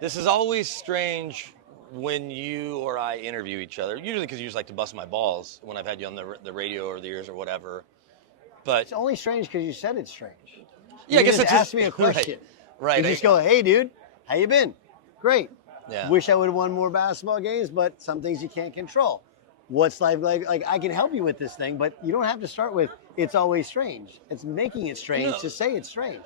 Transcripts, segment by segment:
This is always strange when you or I interview each other, usually because you just like to bust my balls when I've had you on the radio or the ears or whatever. But It's only strange because you said it's strange. yeah, I guess just it's ask me a question. Right. You just go, hey, dude, how you been? Great. Yeah. Wish I would have won more basketball games, but some things you can't control. What's life like? Like, I can help you with this thing, but you don't have to start with, it's always strange. It's making it strange to say it's strange.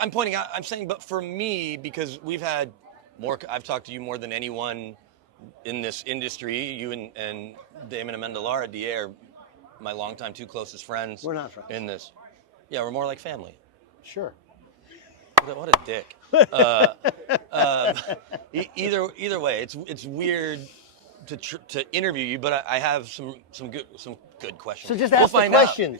I'm pointing out, I'm saying, but for me, because I've talked to you more than anyone in this industry. You and Damon Amendolara, DA, are my longtime two closest friends. We're not friends. In this. Yeah, we're more like family. Sure. What a dick. Either way, it's weird to interview you, but I have some good questions. So just ask the questions.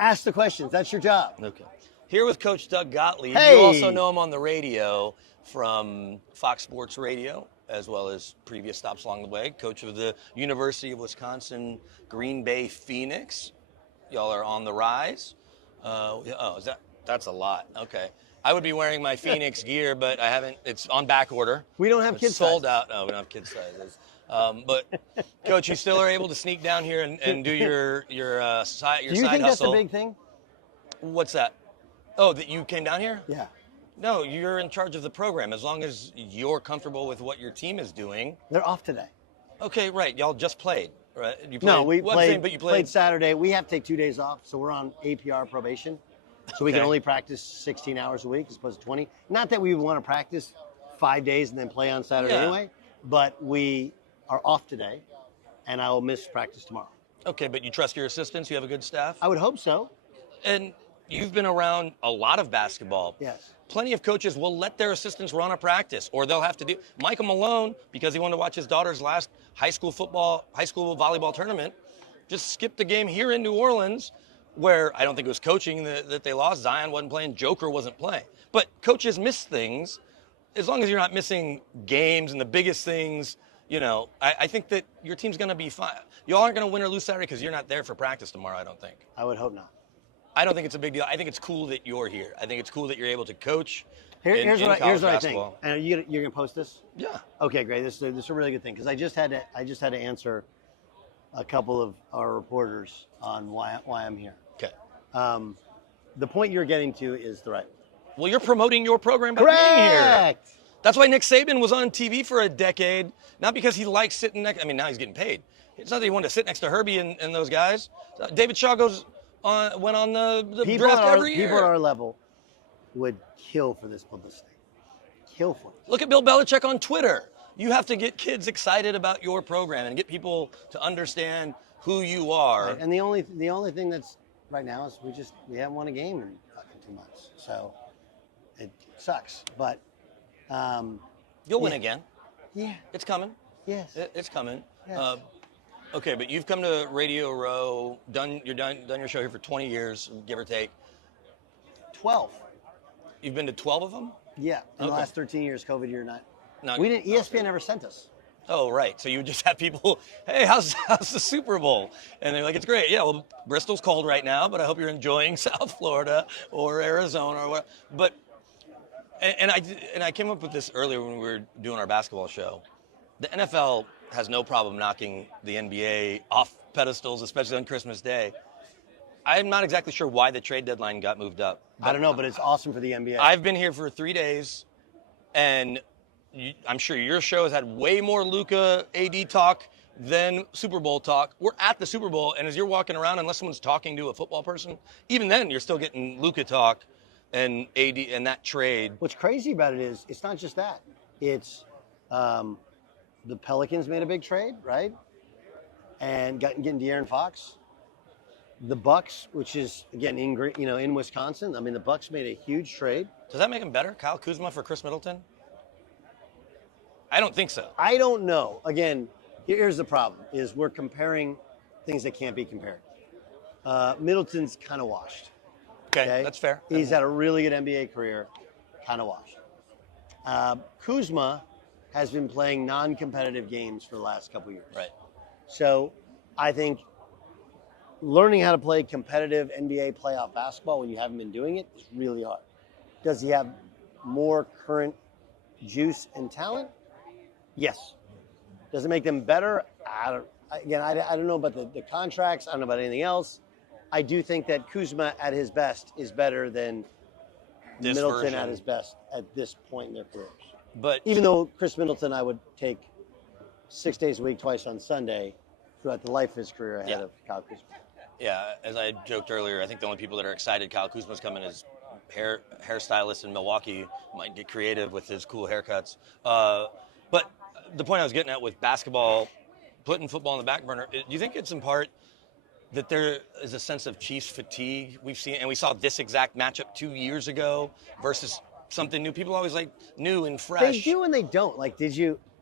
Ask the questions. That's your job. Okay. Here with Coach Doug Gottlieb. Hey. You also know him on the radio from Fox Sports Radio, as well as previous stops along the way. Coach of the University of Wisconsin, Green Bay Phoenix. Y'all are on the rise. That's a lot. Okay. I would be wearing my Phoenix gear, but I haven't. It's on back order. We don't have kids sold sizes. out. No, we don't have kids sizes. But Coach, you still are able to sneak down here and do your side Do you think hustle. that's a big thing? What's that? Oh, that you came down here? Yeah. No, you're in charge of the program. As long as you're comfortable with what your team is doing. They're off today. Okay, right. Y'all just played, right? You played, No, we played. But you played Saturday. We have to take 2 days off, so we're on APR probation. So we can only practice 16 hours a week as opposed to 20. Not that we would want to practice 5 days and then play on Saturday anyway, but we are off today, and I will miss practice tomorrow. Okay, but you trust your assistants? You have a good staff? I would hope so. And you've been around a lot of basketball. Yes. Plenty of coaches will let their assistants run a practice, or they'll have to do. Michael Malone, because he wanted to watch his daughter's last high school volleyball tournament, just skipped the game here in New Orleans, where I don't think it was coaching that they lost. Zion wasn't playing. Joker wasn't playing. But coaches miss things. As long as you're not missing games and the biggest things, I think that your team's going to be fine. You all aren't going to win or lose Saturday because you're not there for practice tomorrow, I don't think. I would hope not. I don't think it's a big deal. I think it's cool that you're here. I think it's cool that you're able to coach. Here's what I think. basketball. And you're gonna post this? Yeah. Okay, great. This is a really good thing because I just had to answer a couple of our reporters on why I'm here. Okay. The point you're getting to is the right one. Well, you're promoting your program by being here. That's why Nick Saban was on TV for a decade, not because he likes sitting next. I mean, now he's getting paid. It's not that he wanted to sit next to Herbie and those guys. David Shaw went on the draft every year. People at our level would kill for this publicity. Kill for it. Look at Bill Belichick on Twitter. You have to get kids excited about your program and get people to understand who you are. Right. And the only thing that's right now is we haven't won a game in fucking 2 months. So it sucks. But you'll win again. Yeah. It's coming. Yes. It's coming. Yes. Okay, but you've come to Radio Row, done your show here for 20 years, give or take. 12. You've been to 12 of them? Yeah. In the last 13 years, COVID year, not. No, we didn't. ESPN never sent us. Oh, right. So you would just have people, hey, how's the Super Bowl? And they're like, it's great. Yeah, well, Bristol's cold right now, but I hope you're enjoying South Florida or Arizona or whatever. But and I came up with this earlier when we were doing our basketball show. The NFL has no problem knocking the NBA off pedestals, especially on Christmas Day. I'm not exactly sure why the trade deadline got moved up. I don't know, but it's awesome for the NBA. I've been here for 3 days, and I'm sure your show has had way more Luka AD talk than Super Bowl talk. We're at the Super Bowl, and as you're walking around, unless someone's talking to a football person, even then you're still getting Luka talk and AD and that trade. What's crazy about it is it's not just that. It's the Pelicans made a big trade, right? And getting De'Aaron Fox. The Bucks, which is again in Wisconsin. I mean, the Bucks made a huge trade. Does that make him better, Kyle Kuzma for Chris Middleton? I don't think so. I don't know. Again, here's the problem: is we're comparing things that can't be compared. Middleton's kind of washed. Okay, that's fair. He's had a really good NBA career, kind of washed. Kuzma has been playing non-competitive games for the last couple years. Right. So I think learning how to play competitive NBA playoff basketball when you haven't been doing it is really hard. Does he have more current juice and talent? Yes. Does it make them better? I don't know about the contracts. I don't know about anything else. I do think that Kuzma at his best is better than This Middleton version. at his best at this point in their careers. But Even though Chris Middleton, I would take 6 days a week, twice on Sunday, throughout the life of his career ahead of Kyle Kuzma. yeah, as I joked earlier, I think the only people that are excited Kyle Kuzma's coming is hairstylists in Milwaukee. Might get creative with his cool haircuts. But the point I was getting at with basketball, putting football on the back burner, do you think it's in part that there is a sense of Chiefs fatigue we've seen, and we saw this exact matchup 2 years ago versus something new? People always like new and fresh. They do and they don't. Like,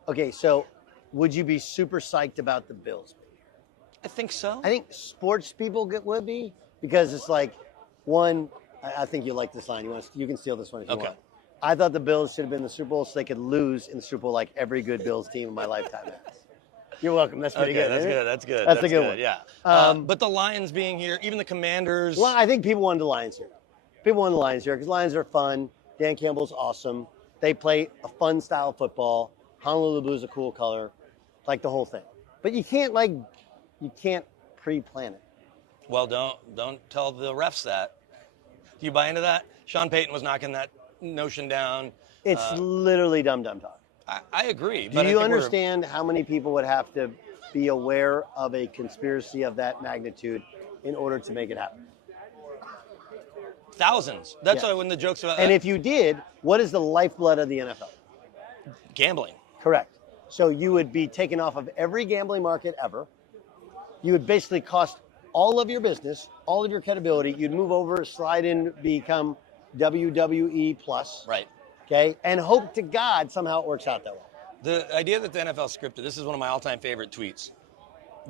okay, so would you be super psyched about the Bills? I think so. I think sports people would be, because it's like, one, I think you like this line. You can steal this one if you want. I thought the Bills should have been in the Super Bowl so they could lose in the Super Bowl like every good Bills team in my lifetime has. You're welcome. That's pretty good. That's good. That's good. That's a good one. Yeah. But the Lions being here, even the Commanders. Well, I think people wanted the Lions here. People wanted the Lions here because Lions are fun. Dan Campbell's awesome. They play a fun style of football. Honolulu Blue is a cool color, like the whole thing. But you can't pre-plan it. Well, don't tell the refs that. Do you buy into that? Sean Payton was knocking that notion down. It's literally dumb talk. I agree. Do you understand how many people would have to be aware of a conspiracy of that magnitude in order to make it happen? Thousands. That's why when the jokes about. And if you did, what is the lifeblood of the NFL? Gambling. Correct. So you would be taken off of every gambling market ever. You would basically cost all of your business, all of your credibility. You'd move over, slide in, become WWE plus. Right. Okay. And hope to God somehow it works out that way. The idea that the NFL scripted, this is one of my all-time favorite tweets.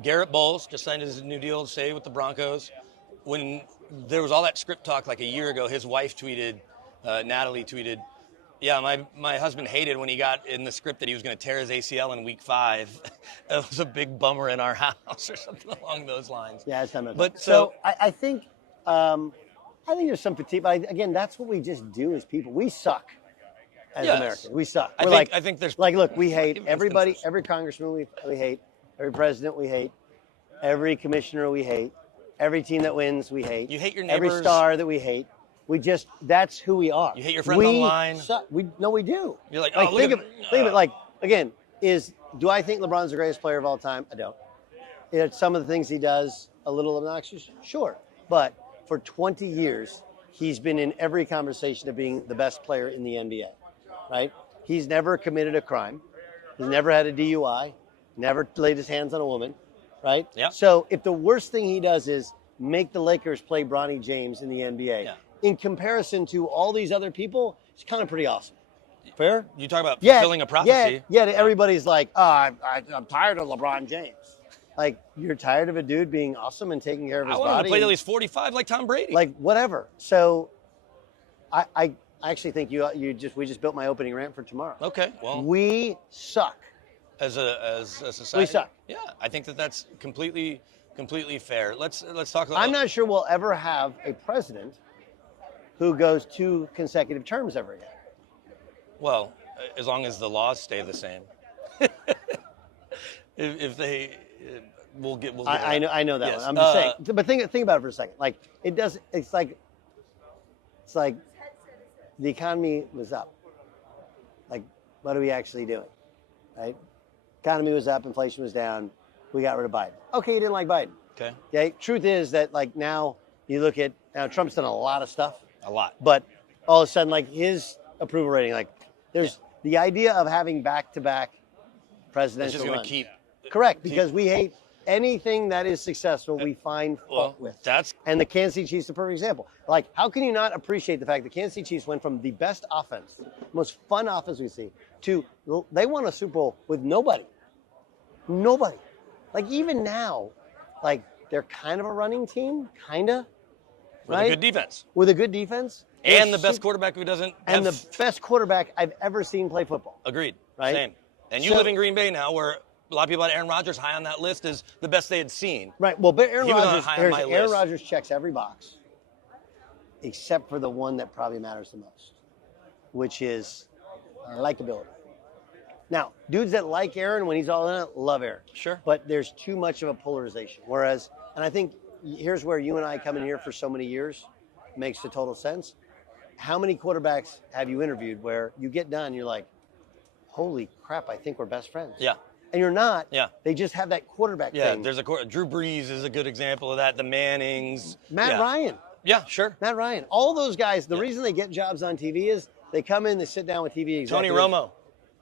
Garrett Bowles just signed his new deal to stay with the Broncos. When there was all that script talk like a year ago, his wife tweeted, Natalie tweeted, yeah, my husband hated when he got in the script that he was going to tear his ACL in week 5. It was a big bummer in our house or something along those lines. Yeah, it's not. But so I think there's some fatigue. But again, that's what we just do as people. We suck as Americans. We suck. I think there's look, we hate everybody, every congressman we hate, every president we hate, every commissioner we hate, every team that wins we hate. You hate your neighbors. Every star that we hate. That's who we are. You hate your friends online. We do. You're like, think of it. Like, again, do I think LeBron's the greatest player of all time? I don't. Some of the things he does a little obnoxious, sure. But for 20 years, he's been in every conversation of being the best player in the NBA, right? He's never committed a crime. He's never had a DUI. Never laid his hands on a woman, right? Yeah. So if the worst thing he does is make the Lakers play Bronny James in the NBA, in comparison to all these other people, it's kind of pretty awesome. Fair? You talk about fulfilling a prophecy. Yeah, everybody's like, I'm tired of LeBron James. Like, you're tired of a dude being awesome and taking care of his body? I want him to play till he's 45 like Tom Brady. Like, whatever. So I actually think we just built my opening rant for tomorrow. Okay, well. We suck. As a society. We suck. Yeah, I think that's completely fair. Let's talk about. I'm not sure we'll ever have a president who goes 2 consecutive terms ever again. Well, as long as the laws stay the same. if they, we'll get. I know that yes. one. I'm just saying. But think about it for a second. Like, it does. It's like the economy was up. Like, what are we actually doing, right? Economy was up, inflation was down. We got rid of Biden. Okay, you didn't like Biden. Okay. Truth is that, like, now you look at Trump's done a lot of stuff. A lot. But all of a sudden, like, his approval rating, like, there's the idea of having back-to-back presidential It's just going runs. to keep. Correct, because we hate anything that is successful. We find fault with. And the Kansas City Chiefs are a perfect example. Like, how can you not appreciate the fact that Kansas City Chiefs went from the best offense, most fun offense we see, to they won a Super Bowl with nobody. Nobody. Like, even now, like, they're kind of a running team, kind of. With a good defense. With a good defense. And the best quarterback who doesn't And the best quarterback I've ever seen play football. Agreed. Right? Same. And you live in Green Bay now, where a lot of people had Aaron Rodgers high on that list as the best they had seen. Right. Well, but Aaron Rodgers, Aaron Rodgers checks every box, except for the one that probably matters the most, which is likability. Now, dudes that like Aaron when he's all in it, love Aaron. Sure. But there's too much of a polarization. Whereas, and I think here's where you and I come in here for so many years makes the total sense. How many quarterbacks have you interviewed where you get done, you're like, holy crap, I think we're best friends. Yeah. And you're not. Yeah. They just have that quarterback thing. There's Drew Brees is a good example of that. The Mannings. Matt Ryan. Yeah, sure. Matt Ryan. All those guys, the reason they get jobs on TV is they come in, they sit down with TV executives. Tony Romo.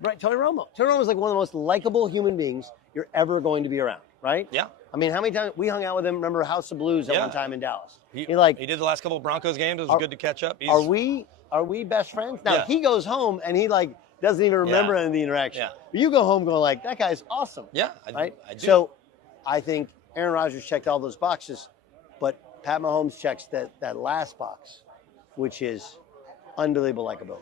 Right, Tony Romo. Tony Romo is like one of the most likable human beings you're ever going to be around, right? Yeah. I mean, how many times we hung out with him? Remember House of Blues at one time in Dallas? He did the last couple of Broncos games. It was good to catch up. Are we best friends? Now he goes home and he like doesn't even remember any of the interaction. Yeah. But you go home going like, that guy's awesome. Yeah, right. I do. So, I think Aaron Rodgers checked all those boxes, but Pat Mahomes checks that last box, which is unbelievable likability.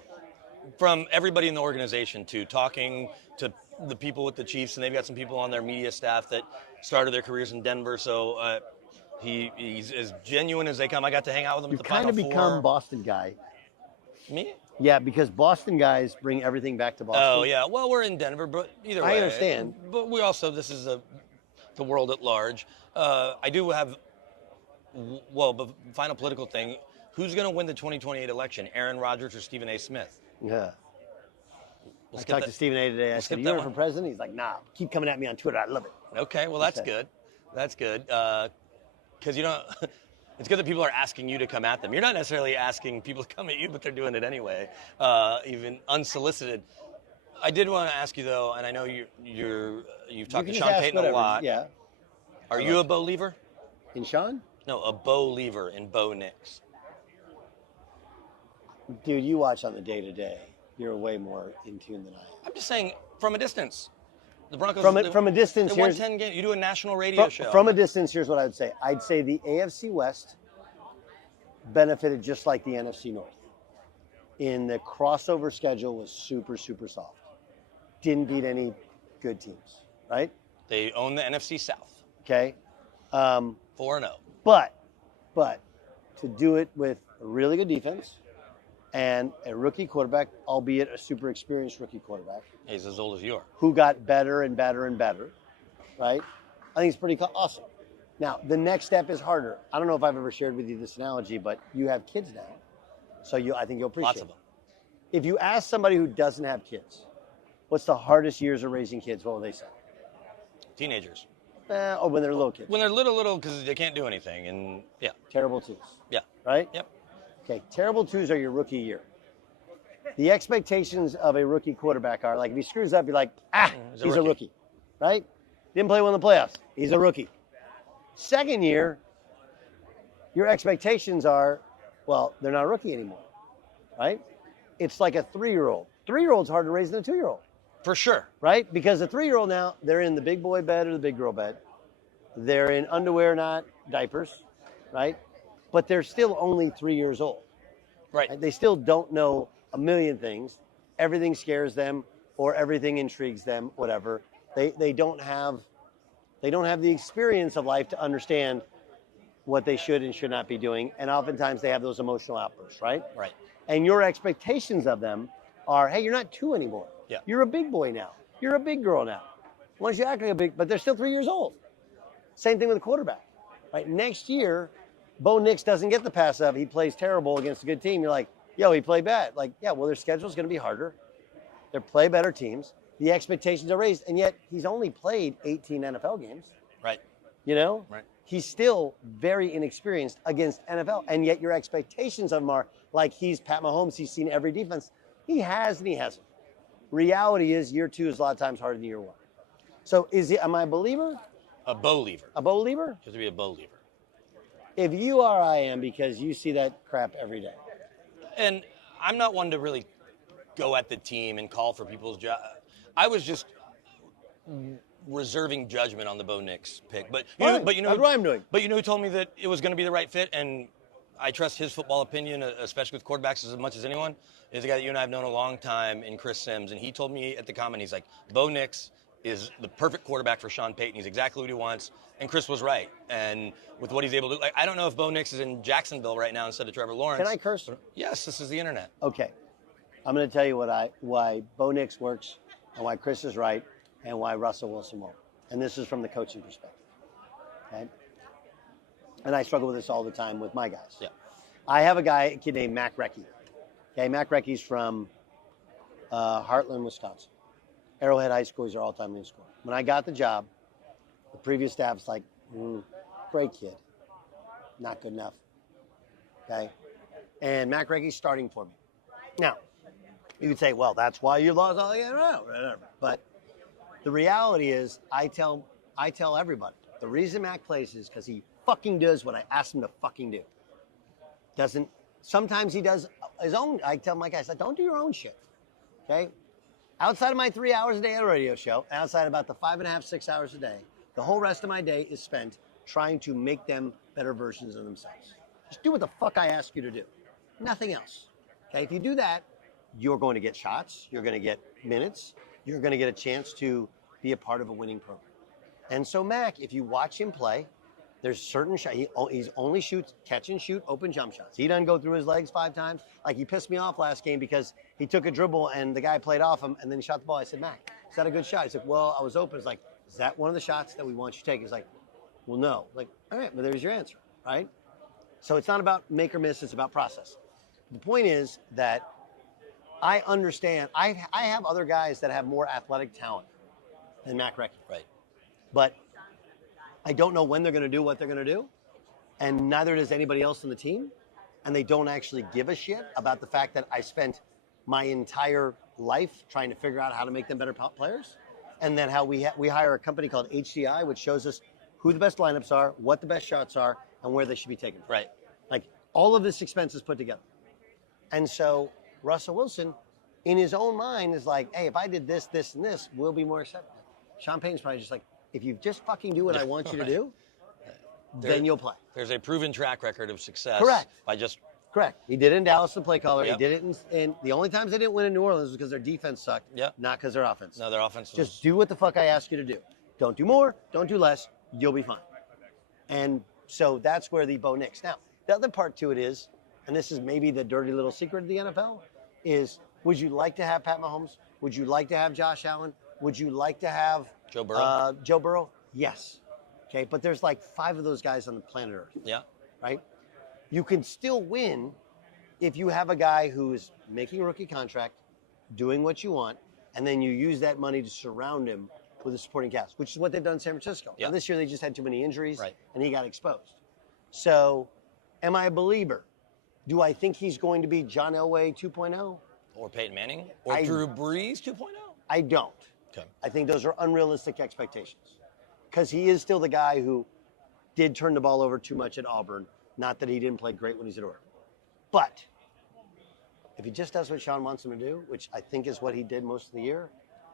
From everybody in the organization to talking to the people with the Chiefs, and they've got some people on their media staff that started their careers in Denver. So he's as genuine as they come. I got to hang out with him at the Final Four. You've kind of become Boston guy. Me? Yeah, because Boston guys bring everything back to Boston. Oh, yeah. Well, we're in Denver, but either way. I understand. But we also, this is the world at large. I do have, the final political thing. Who's going to win the 2028 election, Aaron Rodgers or Stephen A. Smith? Yeah. I talked to Stephen A. today. I said, you running for president? He's like, nah, keep coming at me on Twitter. I love it. Okay, well, that's good. That's good. Because you don't... It's good that people are asking you to come at them. You're not necessarily asking people to come at you, but they're doing it anyway, even unsolicited. I did want to ask you, though, and I know you've talked to Sean Payton a lot. Yeah. Are you a Bo-lever? In Sean? No, a Bo-lever in Bo Nix. Dude, you watch on the day-to-day. You're way more in tune than I am. I'm just saying, from a distance. The Broncos from a distance, they won 10 games. You do a national radio show. From a distance, here's what I would say. I'd say the AFC West benefited just like the NFC North. In the crossover schedule was super, super soft. Didn't beat any good teams, right? They own the NFC South. Okay. 4-0. But to do it with a really good defense and a rookie quarterback, albeit a super experienced rookie quarterback. He's as old as you are. Who got better and better and better, right? I think it's pretty awesome. Now, the next step is harder. I don't know if I've ever shared with you this analogy, but you have kids now, so I think you'll appreciate Lots of them. If you ask somebody who doesn't have kids, what's the hardest years of raising kids, what will they say? Teenagers. Or when they're little kids. When they're little, because they can't do anything, and yeah. Terrible twos. Yeah. Right? Yep. Okay, terrible twos are your rookie year. The expectations of a rookie quarterback are like, if he screws up, you're like, he's a rookie, right? Didn't play well in the playoffs. He's a rookie. Second year, your expectations are, well, they're not a rookie anymore, right? It's like a 3-year-old. 3-year-old's hard to raise than a 2-year-old. For sure. Right? Because a 3-year-old now, they're in the big boy bed or the big girl bed. They're in underwear, not diapers, right? But they're still only 3 years old. Right. They still don't know a million things. Everything scares them or everything intrigues them, whatever. They don't have the experience of life to understand what they should and should not be doing. And oftentimes they have those emotional outbursts, right? Right. And your expectations of them are, hey, you're not 2 anymore. Yeah. You're a big boy now. You're a big girl now. Once you act like a big, but they're still 3 years old. Same thing with a quarterback, right? Next year, Bo Nix doesn't get the pass of, he plays terrible against a good team. You're like, yo, he played bad. Like, yeah, well, their schedule's going to be harder. They play better teams. The expectations are raised, and yet he's only played 18 NFL games. Right. You know? Right. He's still very inexperienced against NFL, and yet your expectations of him are like he's Pat Mahomes. He's seen every defense. He has and he hasn't. Reality is year 2 is a lot of times harder than year 1. So am I a believer? A Bo-lever. A Bo-lever? You have to be a Bo-lever. If you are, I am, because you see that crap every day. And I'm not one to really go at the team and call for people's job. I was just reserving judgment on the Bo Nix pick. But you know that's what I'm doing. But you know who told me that it was going to be the right fit, and I trust his football opinion, especially with quarterbacks, as much as anyone, is a guy that you and I have known a long time in Chris Sims. And he told me at the comment, he's like, Bo Nix is the perfect quarterback for Sean Payton. He's exactly what he wants. And Chris was right. And with what he's able to do, like, I don't know if Bo Nix is in Jacksonville right now instead of Trevor Lawrence. Can I curse? Yes, this is the internet. Okay. I'm going to tell you why Bo Nix works and why Chris is right and why Russell Wilson won't. And this is from the coaching perspective. Okay? And I struggle with this all the time with my guys. Yeah. I have a kid named Mac Recchi. Okay, Mac Recchi's from Heartland, Wisconsin. Arrowhead High School is our all-time leading scorer. When I got the job, the previous staff's like, great kid, not good enough. Okay, and Mac Recchi's starting for me. Now, you could say, well, that's why you lost all the whatever. But the reality is, I tell everybody, the reason Mac plays is because he fucking does what I ask him to fucking do. Sometimes he does his own. I tell my guys, don't do your own shit. Okay? Outside of my 3 hours a day on a radio show, outside about the 5.5, 6 hours a day, the whole rest of my day is spent trying to make them better versions of themselves. Just do what the fuck I ask you to do. Nothing else. Okay? If you do that, you're going to get shots, you're going to get minutes, you're going to get a chance to be a part of a winning program. And so Mac, if you watch him play, there's certain shots. He's only shoots catch and shoot open jump shots. He doesn't go through his legs 5 times. Like, he pissed me off last game because he took a dribble and the guy played off him and then he shot the ball. I said, Mac, is that a good shot? He said, well, I was open. It's like, is that one of the shots that we want you to take? He's like, well, no. Like, all right, but there's your answer, right? So it's not about make or miss. It's about process. The point is that I understand. I have other guys that have more athletic talent than Mac Recchi. Right. But I don't know when they're going to do what they're going to do, and neither does anybody else on the team, and they don't actually give a shit about the fact that I spent my entire life trying to figure out how to make them better players, and then how we hire a company called HCI, which shows us who the best lineups are, what the best shots are, and where they should be taken. Right. Like, all of this expense is put together. And so Russell Wilson, in his own mind, is like, hey, if I did this, this, and this, we'll be more accepted. Sean Payton's probably just like, if you just fucking do what I want you to do, then you'll play. There's a proven track record of success. Correct. By just Correct. He did it in Dallas, the play caller. Yep. He did it in the only times they didn't win in New Orleans was because their defense sucked, Yep. not because their offense. No, their offense was... Just do what the fuck I ask you to do. Don't do more, don't do less, you'll be fine. And so that's where the Bo Nix. Now, the other part to it is, and this is maybe the dirty little secret of the NFL, is would you like to have Pat Mahomes? Would you like to have Josh Allen? Would you like to have Joe Burrow? Joe Burrow? Yes. Okay, but there's like 5 of those guys on the planet Earth. Yeah. Right? You can still win if you have a guy who is making a rookie contract, doing what you want, and then you use that money to surround him with a supporting cast, which is what they've done in San Francisco. Yeah. Now, this year they just had too many injuries, Right. and he got exposed. So, am I a believer? Do I think he's going to be John Elway 2.0? Or Peyton Manning? Or Drew Brees 2.0? I don't. Okay. I think those are unrealistic expectations. Because he is still the guy who did turn the ball over too much at Auburn. Not that he didn't play great when he's at Oregon. But if he just does what Sean wants him to do, which I think is what he did most of the year,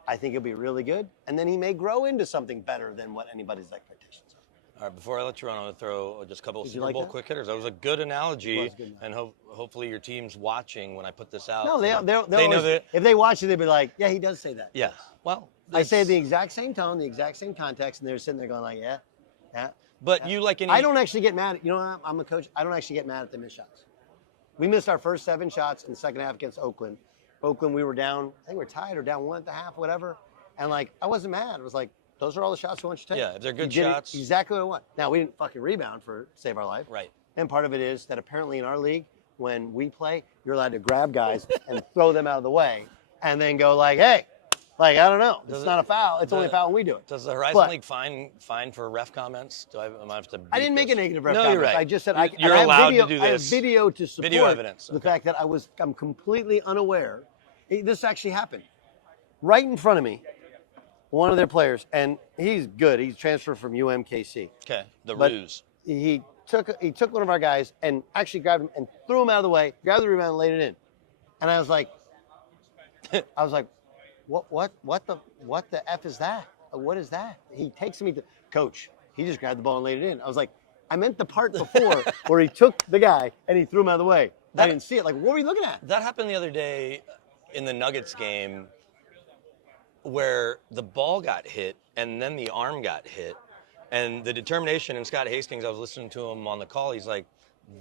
I think he'll be really good. And then he may grow into something better than what anybody's expectations are. All right, before I let you run, I'm going to throw just a couple of Did you Super like Bowl that? quick hitters. That was a good analogy, It was good. and hopefully your team's watching when I put this out. No, they they'll know always, that. if they watch it, they'll be like, yeah, he does say that. Yeah. Well, I say the exact same tone, the exact same context, and they're sitting there going like, yeah, yeah. But yeah. you like any? I don't actually get mad. You know what? I'm a coach. I don't actually get mad at the missed shots. We missed our first 7 shots in the second half against Oakland. Oakland, we were down. I think we were tied or down 1 at the half, whatever. And like, I wasn't mad. It was like, those are all the shots we want you to take. Yeah, if they're good You did shots. exactly what I want. Now, we didn't fucking rebound for save our life. Right. And part of it is that apparently in our league, when we play, you're allowed to grab guys and throw them out of the way and then go like, hey, like, I don't know. It's not a foul. It's only a foul when we do it. Does the Horizon But- League fine for ref comments? Am I have to? I didn't beat make a this? negative ref No, comment. you're right. I just said You're I have allowed video, to do I have this. video to support Video evidence. the Okay. fact that I'm completely unaware. This actually happened. Right in front of me, one of their players, and he's good. He's transferred from UMKC. Okay. The But ruse. He took one of our guys and actually grabbed him and threw him out of the way, grabbed the rebound and laid it in. And I was like, what the F is that? What is that? He takes me to coach. He just grabbed the ball and laid it in. I was like, I meant the part before where he took the guy and he threw him out of the way. I didn't see it. Like, what were you looking at? That happened the other day in the Nuggets game where the ball got hit and then the arm got hit. And the determination, and Scott Hastings, I was listening to him on the call, he's like,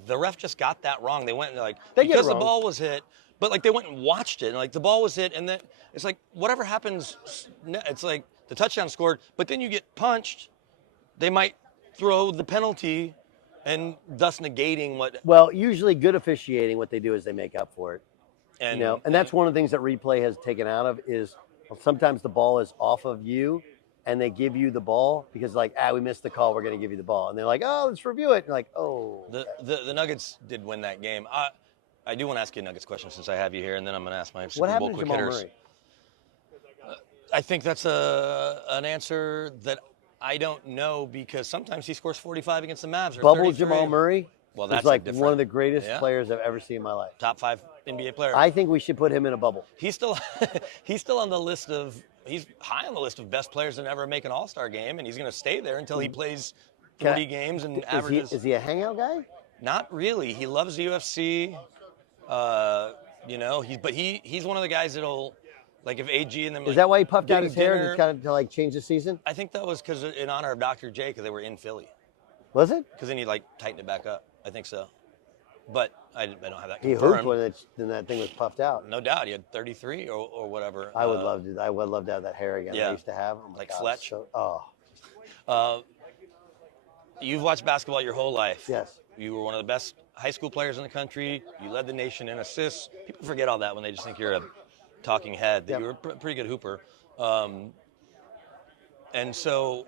the ref just got that wrong. They went and like, They get it because the wrong. ball was hit, But like they went and watched it, and like the ball was hit, and then it's like whatever happens, it's like the touchdown scored, but then you get punched, they might throw the penalty, and thus negating what. Well, usually good officiating, what they do is they make up for it. And And that's one of the things that replay has taken out of is sometimes the ball is off of you, and they give you the ball because like we missed the call, we're going to give you the ball, and they're like, oh, let's review it. And like, oh. The Nuggets did win that game. I do want to ask you a Nuggets question since I have you here, and then I'm going to ask my What Super Bowl happened to quick Jamal hitters. Murray? I think that's an answer that I don't know because sometimes he scores 45 against the Mavs or Bubble 33. Jamal Murray Well, is that's like different. one of the greatest Yeah. players I've ever seen in my life. Top 5 NBA player. I think we should put him in a bubble. He's still on the list of he's high on the list of best players to ever make an All-Star game, and he's going to stay there until he plays 40 games and averages. Is he a hangout guy? Not really. He loves the UFC. He's one of the guys that'll, like, if AG and them. Is that why he puffed out his hair dinner, to kind of to like change the season? I think that was because in honor of Dr. J, because they were in Philly. Was it? Because then he like tightened it back up. I think so, but I don't have that He confirmed. hooped when that thing was puffed out. No doubt, he had 33 or whatever. I would love to. I would love to have that hair again. Yeah. I used to have. Oh my Like God, Fletch? So, You've watched basketball your whole life. yes. You were one of the best high school players in the country. You led the nation in assists. People forget all that when they just think you're a talking head. That Yep. you were a pretty good hooper. And so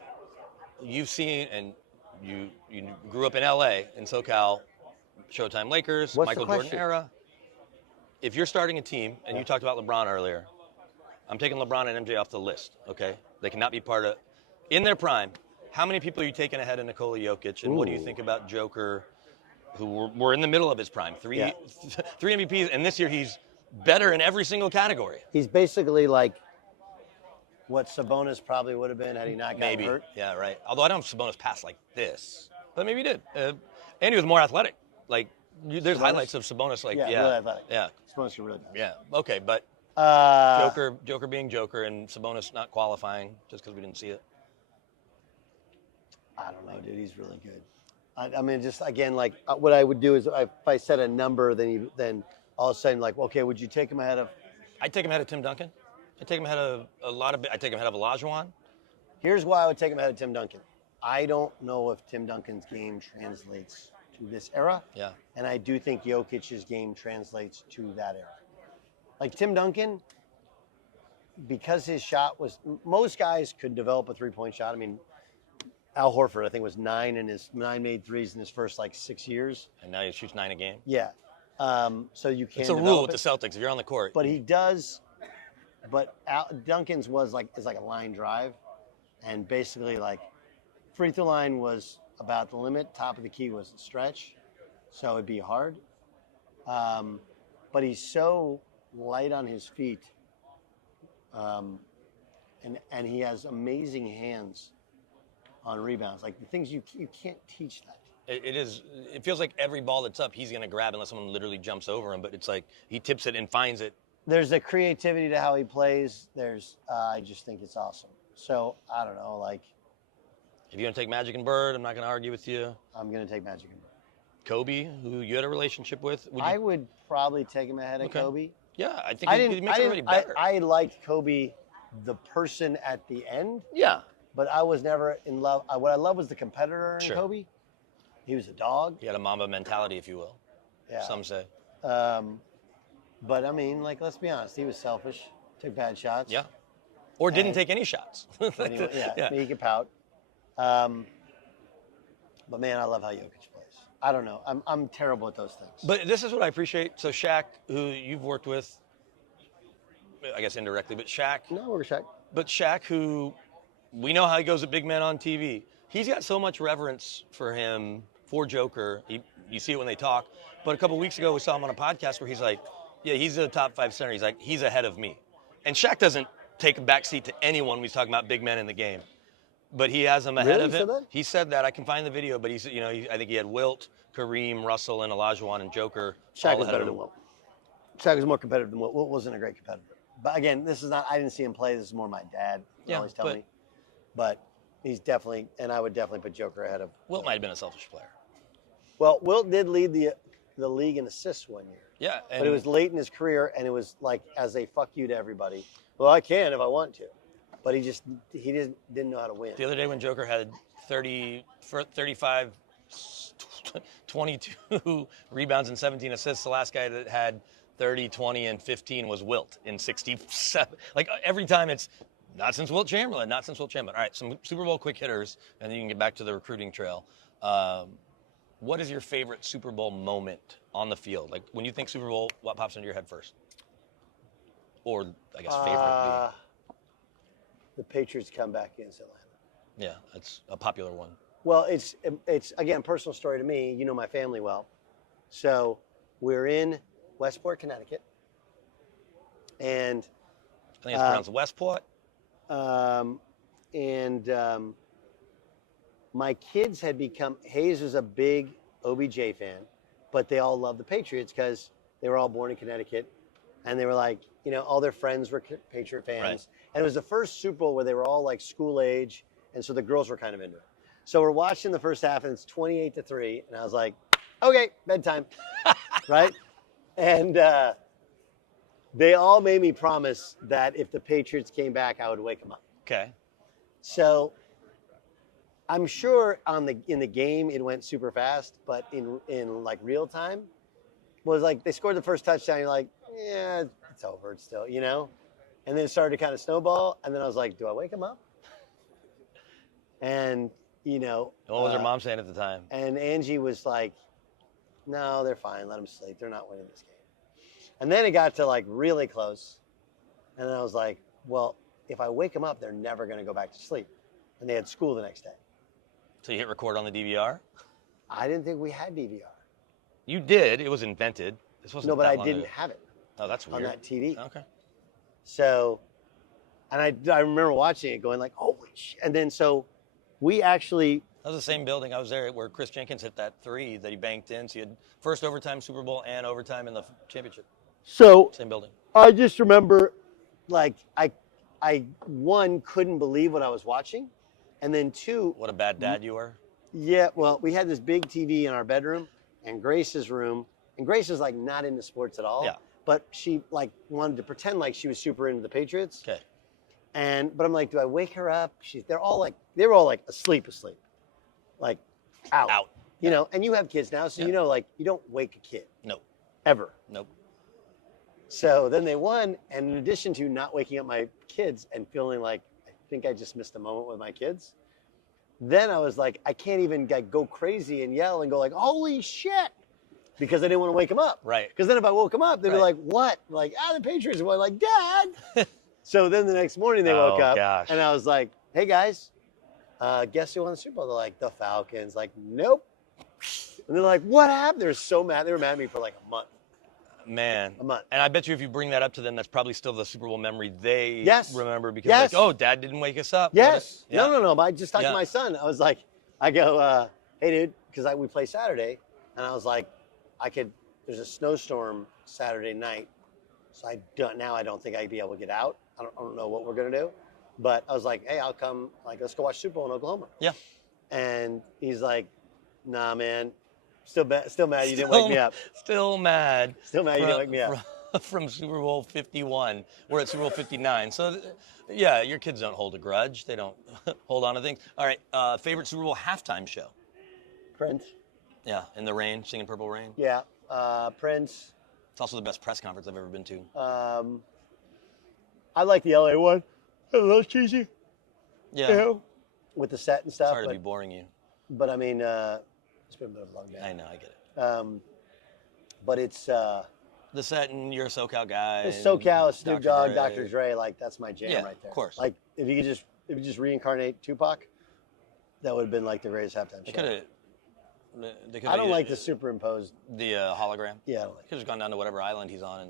you've seen, and you grew up in LA, in SoCal, Showtime Lakers, What's the Michael Jordan question? era. If you're starting a team, and you talked about LeBron earlier, I'm taking LeBron and MJ off the list, okay? They cannot be part of, in their prime, how many people are you taking ahead of Nikola Jokic, and what do you think about Joker, who were in the middle of his prime? Three MVPs, and this year he's better in every single category. He's basically like what Sabonis probably would have been had he not gotten hurt. Yeah, right. Although I don't have Sabonis pass like this, but maybe he did. And he was more athletic. Like, there's highlights of Sabonis, like, Yeah, really athletic. Yeah. Sabonis is really good. Yeah. Okay, but Joker being Joker and Sabonis not qualifying just because we didn't see it. I don't know, dude. He's really good. I mean, just again, like what I would do is if I set a number, then all of a sudden, like, okay, would you take him ahead of? I'd take him ahead of Tim Duncan. I'd take him ahead of I'd take him ahead of Olajuwon. Here's why I would take him ahead of Tim Duncan. I don't know if Tim Duncan's game translates to this era. Yeah. And I do think Jokic's game translates to that era. Like Tim Duncan, because his shot was, most guys could develop a three-point shot. I mean, Al Horford, I think, was 9 made threes in his first like 6 years. And now he shoots 9 a game. Yeah. So you can't. It's a rule with the Celtics. If you're on the court. But he does. But Duncan's is like a line drive, and basically like free throw line was about the limit. Top of the key was a stretch, so it'd be hard. But he's so light on his feet, and he has amazing hands on rebounds. Like the things you can't teach that. It feels like every ball that's up, he's going to grab unless someone literally jumps over him. But it's like he tips it and finds it. There's a creativity to how he plays. I just think it's awesome. So I don't know, like. If you're going to take Magic and Bird, I'm not going to argue with you. I'm going to take Magic and Bird. Kobe, who you had a relationship with. I would probably take him ahead of Kobe. Yeah, I think he makes everybody better. I liked Kobe, the person at the end. Yeah. But I was never in love. What I loved was the competitor in Kobe. He was a dog. He had a Mamba mentality, if you will. Yeah. Some say. But I mean, like, let's be honest. He was selfish. Took bad shots. Yeah. Or didn't take any shots. Yeah. He could pout. But man, I love how Jokic plays. I don't know. I'm terrible at those things. But this is what I appreciate. So Shaq, who you've worked with, I guess indirectly, but Shaq. No, we're Shaq. But Shaq, who we know how he goes at big men on TV. He's got so much reverence for him, for Joker. You see it when they talk. But a couple weeks ago, we saw him on a podcast where he's like, yeah, he's a top 5 center. He's like, he's ahead of me. And Shaq doesn't take a backseat to anyone when he's talking about big men in the game. But he has him ahead of him. He said that. I can find the video, but I think he had Wilt, Kareem, Russell, and Olajuwon and Joker. Shaq was better than Wilt. Shaq was more competitive than Wilt. Wilt wasn't a great competitor. But again, I didn't see him play. This is more my dad always telling me. But he's definitely, and I would definitely put Joker ahead of. Wilt might have been a selfish player. Well, Wilt did lead the league in assists one year. Yeah, But it was late in his career, and it was like as a fuck you to everybody. Well, I can if I want to, but he didn't know how to win. the other day when Joker had 35, 22 rebounds and 17 assists, the last guy that had 30, 20, and 15 was Wilt in 67. Like every time it's not since Wilt Chamberlain. All right, some Super Bowl quick hitters, and then you can get back to the recruiting trail. What is your favorite Super Bowl moment on the field? Like when you think Super Bowl, what pops into your head first? Or I guess favorite. The Patriots come back against Atlanta. Yeah, that's a popular one. Well, it's again personal story to me. You know my family well, so we're in Westport, Connecticut, and I think it's pronounced Westport. My kids had become, Hayes was a big OBJ fan, but they all loved the Patriots because they were all born in Connecticut, and they were like, you know, all their friends were Patriot fans, Right. and it was the first Super Bowl where they were all like school age, and so the girls were kind of into it. So we're watching the first half, and it's 28-3, and I was like, okay, bedtime, right? And they all made me promise that if the Patriots came back, I would wake them up. Okay. So I'm sure in the game it went super fast, but in like real time was like they scored the first touchdown. You're like, yeah, it's over. It's still, you know. And then it started to kind of snowball, and then I was like, do I wake him up? And you know, What was her mom saying at the time? and Angie was like, no, they're fine. Let them sleep. They're not winning this game. And then it got to like really close, and then I was like, well, if I wake them up, they're never going to go back to sleep. And they had school the next day. So you hit record on the DVR? I didn't think we had DVR. You did. It was invented. This wasn't No, but that I long didn't ago. have it Oh, that's on weird. that TV. Okay. So, and I remember watching it going like, holy shit. And then so we actually, That was the same building. I was there where Chris Jenkins hit that three that he banked in. So you had first overtime Super Bowl and overtime in the championship. so Same building. I just remember like I one, couldn't believe what I was watching. And then two, What a bad dad you were. yeah, well, we had this big TV in our bedroom and Grace's room. And Grace is like not into sports at all. Yeah. But she like wanted to pretend like she was super into the Patriots. Okay. But I'm like, do I wake her up? They were all like asleep, like out. You know, and you have kids now, so Yeah. you know, like you don't wake a kid Nope. ever. Nope. So then they won, and in addition to not waking up my kids and feeling like I think I just missed a moment with my kids, then I was like, I can't even like, go crazy and yell and go like, holy shit, because I didn't want to wake them up. Right. Because then if I woke them up, they'd be Right. like, what? Like, the Patriots. And I'm like, Dad. So then the next morning they woke up, gosh. and I was like, hey guys, guess who won the Super Bowl? They're like, the Falcons. Like, nope. And they're like, what happened? They're so mad. They were mad at me for like a month. Man. A month. And I bet you if you bring that up to them, that's probably still the Super Bowl memory they Yes. remember because Yes. like, oh, Dad didn't wake us up. Yes. Yeah. No. I just talked Yeah. to my son. I was like, I go, hey dude, because we play Saturday, and I was like, there's a snowstorm Saturday night, so I don't think I'd be able to get out. I don't know what we're gonna do, but I was like, hey, I'll come. Like, let's go watch Super Bowl in Oklahoma. Yeah. And he's like, nah, man, still mad you didn't wake me up. Still mad. Still mad you didn't wake me up. From Super Bowl 51. We're at Super Bowl 59. So, yeah, your kids don't hold a grudge. They don't hold on to things. All right, favorite Super Bowl halftime show? Prince. Yeah, In the Rain, singing Purple Rain. Yeah, Prince. It's also the best press conference I've ever been to. I like the LA one. A little cheesy. Yeah. You know, with the set and stuff. Sorry to be boring you. But I mean, it's been a bit of a long day. I know, I get it. But it's The set and you're a SoCal guy. it's SoCal, Snoop Dogg, Dre. Dr. Dre. Like that's my jam Yeah, right there. of course. Like if you could just reincarnate Tupac, that would have been like the greatest halftime They show. could have. I don't like the superimposed. the hologram. Yeah, I don't like Could have gone down to whatever island he's on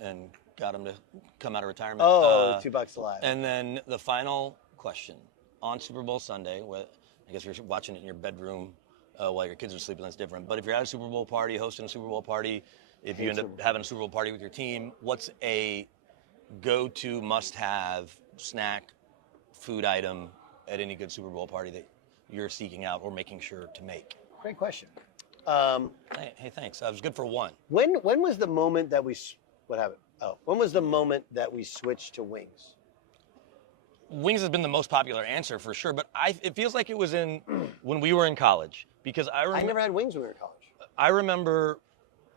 and got him to come out of retirement. Oh, Tupac's alive. And then the final question on Super Bowl Sunday. I guess you're watching it in your bedroom while your kids are sleeping. That's different. But if you're at a Super Bowl party, hosting a Super Bowl party, if you end up having a Super Bowl party with your team, what's a go-to, must-have snack, food item at any good Super Bowl party that you're seeking out or making sure to make? Great question. Hey, thanks. That was good for one. When was the moment that what happened? Oh, when was the moment that we switched to wings? Wings has been the most popular answer for sure, but it feels like it was when we were in college because I never had wings when we were in college. I remember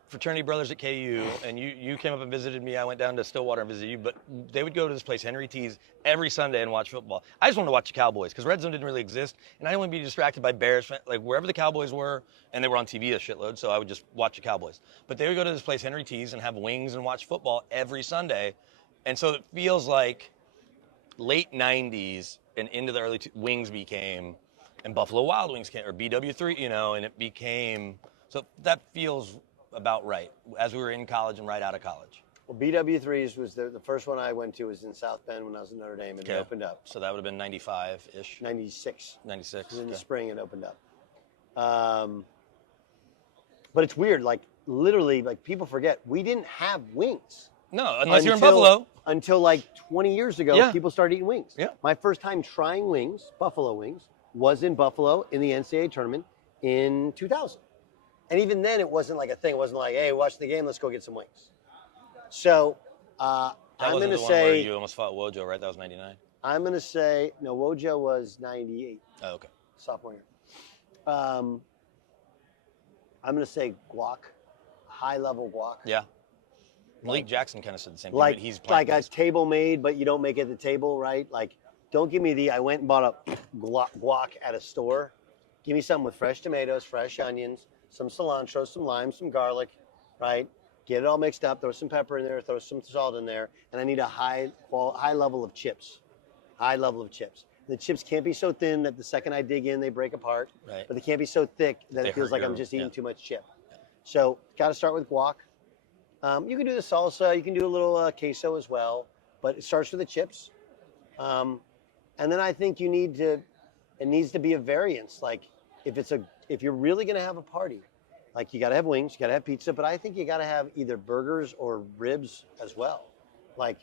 fraternity brothers at KU, and you came up and visited me. I went down to Stillwater and visited you, but they would go to this place, Henry T's, every Sunday and watch football. I just wanted to watch the Cowboys because Red Zone didn't really exist, and I didn't want to be distracted by Bears, like wherever the Cowboys were, and they were on TV a shitload, so I would just watch the Cowboys. But they would go to this place, Henry T's, and have wings and watch football every Sunday, and so it feels like late 90s and into the early wings became, and Buffalo Wild Wings came, or BW3, and it became, so that feels about right, as we were in college and right out of college. Well, BW3's was the first one I went to was in South Bend when I was in Notre Dame, and it opened up. So that would have been 95-ish? 96. 96. In the spring it opened up. But it's weird, like literally, like people forget, we didn't have wings. No, unless you're in Buffalo. Until like 20 years ago, people started eating wings. Yeah. My first time trying wings, Buffalo wings, was in Buffalo in the NCAA tournament in 2000. And even then, it wasn't like a thing. It wasn't like, hey, watch the game, let's go get some wings. So I'm going to say... Where you almost fought Wojo, right? That was 99? I'm going to say, no, Wojo was 98. Oh, okay. Sophomore year. I'm going to say guac, high-level guac. Yeah. Malik Jackson kind of said the same thing, like, but he's like a table made, but you don't make it at the table, right? Like, don't give me I went and bought a guac at a store. Give me something with fresh tomatoes, fresh onions, some cilantro, some lime, some garlic, right? Get it all mixed up, throw some pepper in there, throw some salt in there, and I need a high level of chips. High level of chips. The chips can't be so thin that the second I dig in, they break apart. Right. But they can't be so thick that it feels like I'm just eating too much chip. Yeah. So, got to start with guac. You can do the salsa, you can do a little queso as well, but it starts with the chips. And then I think it needs to be a variance. Like if you're really going to have a party, like you got to have wings, you got to have pizza, but I think you got to have either burgers or ribs as well. Like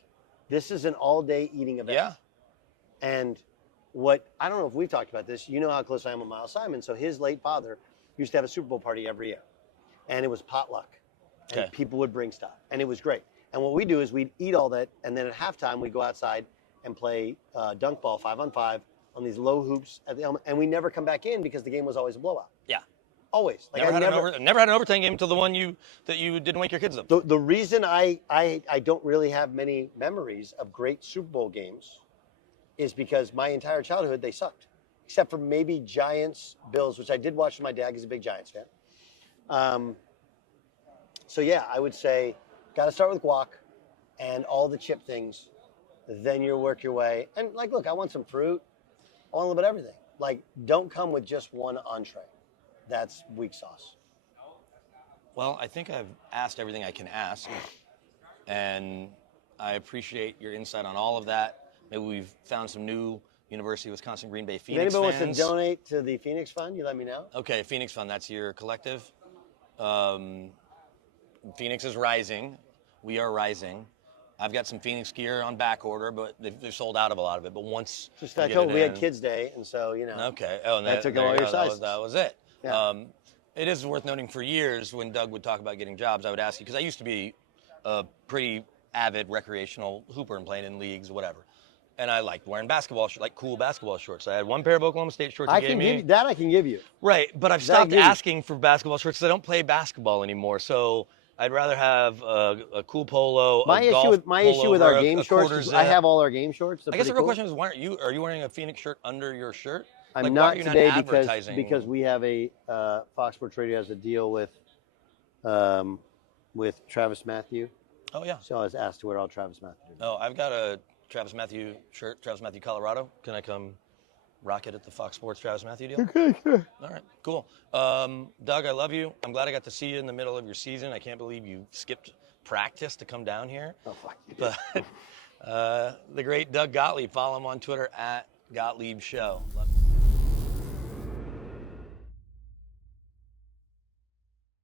this is an all day eating event. Yeah. And I don't know if we've talked about this, you know how close I am with Miles Simon. So his late father used to have a Super Bowl party every year, and it was potluck. And people would bring stuff, and it was great. And what we do is we'd eat all that, and then at halftime we'd go outside and play dunk ball 5-on-5 on these low hoops at the element, and we never come back in because the game was always a blowout. Yeah, always. Like never had an overtime game until the one that you didn't wake your kids up. The reason I don't really have many memories of great Super Bowl games is because my entire childhood they sucked, except for maybe Giants, Bills, which I did watch with my dad. He's a big Giants fan. So yeah, I would say, got to start with guac and all the chip things. Then you work your way. And like, look, I want some fruit. I want a little bit of everything. Like, don't come with just one entree. That's weak sauce. Well, I think I've asked everything I can ask. And I appreciate your insight on all of that. Maybe we've found some new University of Wisconsin Green Bay Phoenix fans. If anybody wants to donate to the Phoenix Fund, you let me know. Okay, Phoenix Fund, that's your collective. Phoenix is rising. We are rising. I've got some Phoenix gear on back order, but they're sold out of a lot of it. But once just I told we had Kids Day, and so Okay. Oh, and that took all your sizes. That was it. Yeah. It is worth noting for years when Doug would talk about getting jobs, I would ask you because I used to be a pretty avid recreational hooper and playing in leagues, whatever. And I liked wearing cool basketball shorts. I had one pair of Oklahoma State shorts. I can give you. Right, but I've stopped asking for basketball shorts because I don't play basketball anymore. So I'd rather have a cool polo. My issue with our game shorts is I have all our game shorts. I guess the real question is, why are you wearing a Phoenix shirt under your shirt? I'm not today because we have a Fox Sports Radio has a deal with Travis Matthew. Oh yeah. So I was asked to wear all Travis Matthew. Oh, I've got a Travis Matthew shirt, Travis Matthew Colorado. Can I come rock it at the Fox Sports Travis Matthew deal? Okay, sure. All right, cool. Doug, I love you. I'm glad I got to see you in the middle of your season. I can't believe you skipped practice to come down here. Oh, fuck you. But the great Doug Gottlieb, follow him on Twitter at Gottlieb Show.